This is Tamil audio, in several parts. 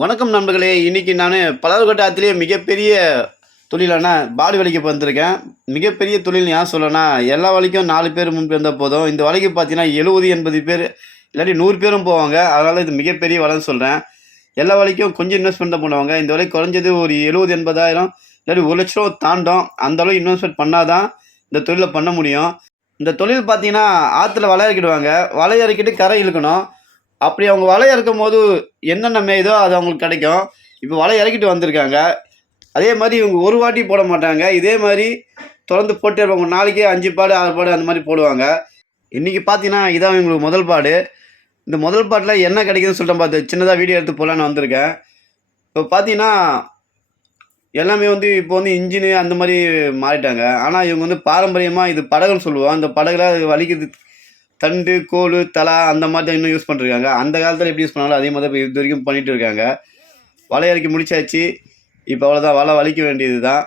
வணக்கம் நண்பர்களே. இன்னைக்கு நான் பலவர்கோட்டை ஆத்திலேயே மிகப்பெரிய தொழிலான பாடி வலிக்கு வந்திருக்கேன். மிகப்பெரிய தொழில்னு ஏன் சொல்லனா, எல்லா வலிக்கும் 4 பேர் 3 பேர் இருந்தா போதும். இந்த வலைக்கு பார்த்தீங்கன்னா 70, 80 பேர் இல்லாட்டி 100 பேரும் போவாங்க. அதனால இது மிகப்பெரிய வலைன்னு சொல்றேன். எல்லா வலைக்கும் கொஞ்சம் இன்வெஸ்ட்மெண்ட் தான் பண்ணுவாங்க. இந்த வலை குறைஞ்சது ஒரு 70, 80,000 இல்லாட்டி 1,00,000 தாண்டும். அந்த அளவு இன்வெஸ்ட்மெண்ட் பண்ணாதான் இந்த தொழிலை பண்ண முடியும். இந்த தொழில் பார்த்தீங்கன்னா ஆற்றுல வலை இறக்கிடுவாங்க. வலை இறக்கிட்டு கரை இழுக்கணும். அப்படி அவங்க வலை இறக்கும்போது என்னென்ன மேயுதோ அது அவங்களுக்கு கிடைக்கும். இப்போ வலை இறக்கிட்டு வந்திருக்காங்க. அதே மாதிரி இவங்க ஒரு வாட்டி போட மாட்டாங்க. இதே மாதிரி தொடர்ந்து போட்டே இருப்பாங்க. ஒரு நாளைக்கே 5 பாடு 6 பாடு அந்த மாதிரி போடுவாங்க. இன்றைக்கி பார்த்தீங்கன்னா இதான் இவங்களுக்கு முதல் பாடு. இந்த முதல் பாட்டில் என்ன கிடைக்குதுன்னு சொல்லிட்டு பார்த்து சின்னதாக வீடியோ எடுத்து போகலான்னு வந்திருக்கேன். இப்போ பார்த்தீங்கன்னா எல்லாமே இப்போ இன்ஜினு அந்த மாதிரி மாறிட்டாங்க. ஆனால் இவங்க பாரம்பரியமாக இது படகுன்னு சொல்லுவோம். அந்த படகுல வலிக்கிறது தண்டு, கோல், தலை அந்த மாதிரி தான் இன்னும் யூஸ் பண்ணிருக்காங்க. அந்த காலத்தில் எப்படி யூஸ் பண்ணாலும் அதே மாதிரி தான் இது வரைக்கும் பண்ணிகிட்டு இருக்காங்க. வலை இறக்கி முடிச்சாச்சு. இப்போ அவ்வளோதான், வலை வலிக்க வேண்டியது தான்.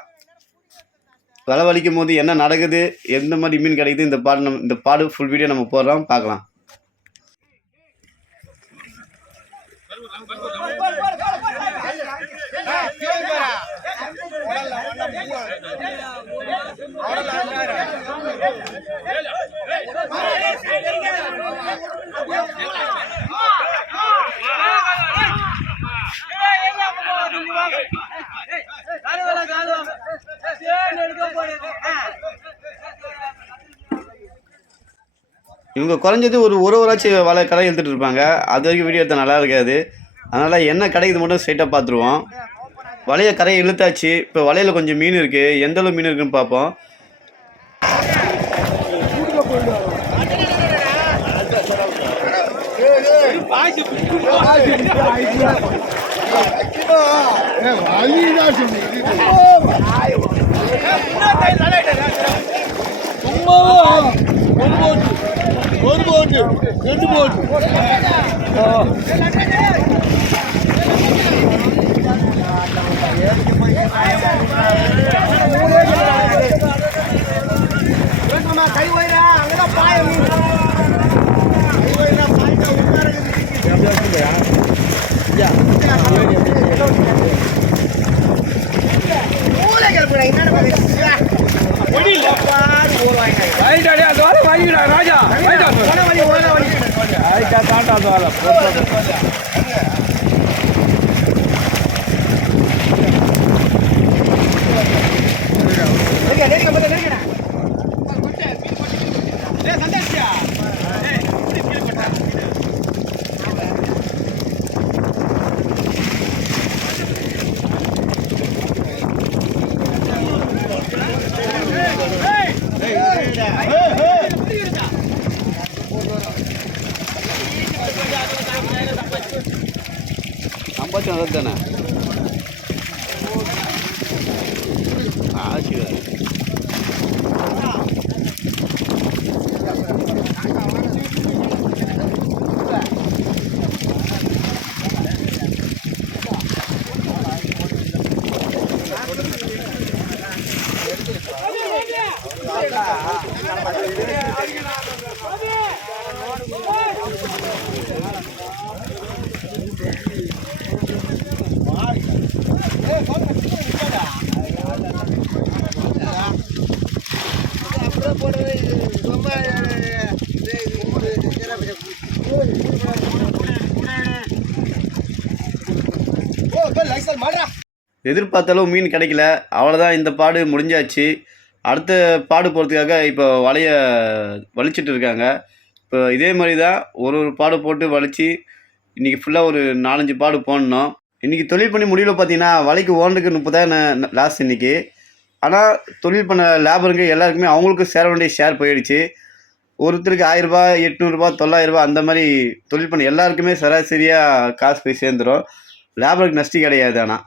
வலை வலிக்கும் போது என்ன நடக்குது, எந்த மாதிரி மீன் கிடைக்குது, இந்த பாடு ஃபுல் வீடியோ நம்ம போடுறோம், பார்க்கலாம். இவங்க குறைஞ்சது ஒரு ஒருவராச்சும் வலை கடை எடுத்துகிட்டு இருப்பாங்க. அது வரைக்கும் வீடியோ எடுத்தால் நல்லா இருக்காது. அதனால் என்ன கிடைக்குது மட்டும் ஸ்ட்ரைட்டாக பார்த்துருவோம். வலையை கரையை இழுத்தாச்சு. இப்போ வலையில் கொஞ்சம் மீன் இருக்குது. எந்த அளவு மீன் இருக்குன்னு பார்ப்போம். ஒரு போட்டு 2 போட்டு கை போயிடா அங்கதான் பாய ராஜா சம்பாத்தியம் அது தானே ஆசீர்வாதம். எதிர்பார்த்த அளவு மீன் கிடைக்கல. அவ்வளோதான், இந்த பாடு முடிஞ்சாச்சு. அடுத்த பாடு போகிறதுக்காக இப்போ வலையை வலிச்சிட்டு இருக்காங்க. இப்போ இதே மாதிரி தான் ஒரு பாடு போட்டு வலித்து இன்றைக்கி ஃபுல்லாக ஒரு 4-5 பாடு போடணும். இன்றைக்கி தொழில் பண்ணி முடிவில் பார்த்தீங்கன்னா வலைக்கு ஓனருக்கு 30,000 லாஸ் இன்றைக்கி. ஆனால் தொழில் பண்ண லேபருங்க எல்லாருக்குமே அவங்களுக்கு சேர வேண்டிய ஷேர் போயிடுச்சு. ஒருத்தருக்கு 1000 ரூபாய், 800 ரூபாய், 900 ரூபாய் அந்த மாதிரி தொழில் பண்ண எல்லாருக்குமே சராசரியாக காசு போய் சேர்ந்துடும். லேபருக்கு நஷ்டம் கிடையாது. ஆனால்